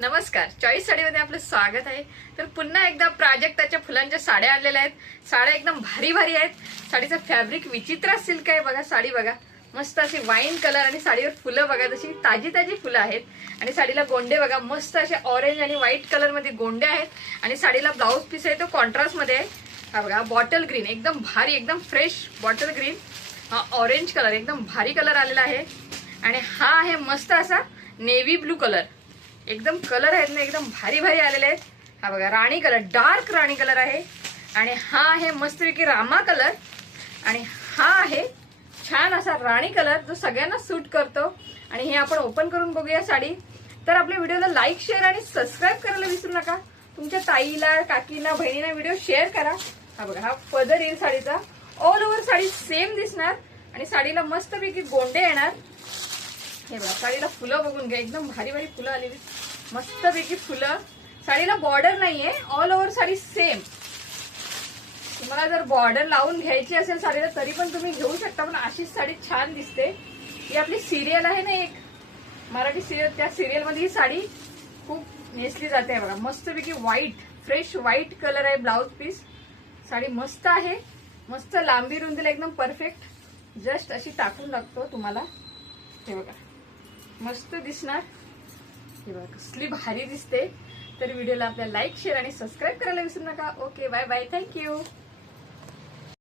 नमस्कार, चॉईस साडीमध्ये आपलं स्वागत आहे। तर पुन्हा एकदा प्राजक्ताच्या फुलांच्या साड्या आणलेल्या आहेत। साड्या एकदम भारी भारी आहेत। साडीचं फॅब्रिक विचित्र सिल्क आहे बघा। साडी बघा, मस्त अशी वाईन कलर आणि साडीवर फुलं बघा, जशी ताजी ताजी फुलं आहेत। आणि साडीला गोंडे बघा, मस्त असे ऑरेंज आणि व्हाईट कलर मध्ये गोंडे आहेत। आणि साडीला ब्लाउज पीस आहे तो कॉन्ट्रास्ट मध्ये आहे। हा बघा, बॉटल ग्रीन, एकदम भारी, एकदम फ्रेश बॉटल ग्रीन। हा ऑरेंज कलर, एकदम भारी कलर आलेला आहे। आणि हा आहे मस्त असा नेव्ही ब्लू कलर, एकदम कलर आहेत ना, एकदम भारी भारी आलेले आहेत। हा बघा, राणी कलर, डार्क राणी कलर आहे। आणि हा आहे मस्तपैकी रामा कलर। आणि हा आहे छान असा राणी कलर, जो सगळ्यांना सूट करतो। आणि हे आपण ओपन करून बघूया साडी। तर आपल्या व्हिडिओला लाईक, शेअर आणि सबस्क्राईब करायला विसरू नका। तुमच्या ताईला, काकींना, बहिणींना व्हिडिओ शेअर करा। हा बघा, हा पदर येईल साडीचा, ऑल ओव्हर साडी सेम दिसणार। आणि साडीला मस्तपैकी गोंडे येणार। हे बघा, साडीला फुलं बघून घ्या, एकदम भारी भारी फुलं आलेली, मस्तपैकी फुलं। साडीला बॉर्डर नाहीये, ऑल ओव्हर साडी सेम। तुम्हाला जर बॉर्डर लावून घ्यायची असेल साडीला तरी पण तुम्ही घेऊ शकता, पण अशीच साडी छान दिसते। ही आपली सिरियल आहे ना, एक मराठी सिरियल, त्या सिरियल मध्ये ही साडी खूप नेसली जाते बघा। मस्तपैकी व्हाईट, फ्रेश व्हाईट कलर आहे ब्लाउज पीस। साडी मस्त आहे, मस्त लांबी रुंदीला एकदम परफेक्ट, जस्ट अशी टाकून लागतो तुम्हाला। हे बघा, मस्त दिसणार। हे बघा, कसली भारी दिसते। तर व्हिडिओला आपल्या लाईक, शेअर आणि सबस्क्राईब करायला विसरू नका। Okay, bye bye, thank you.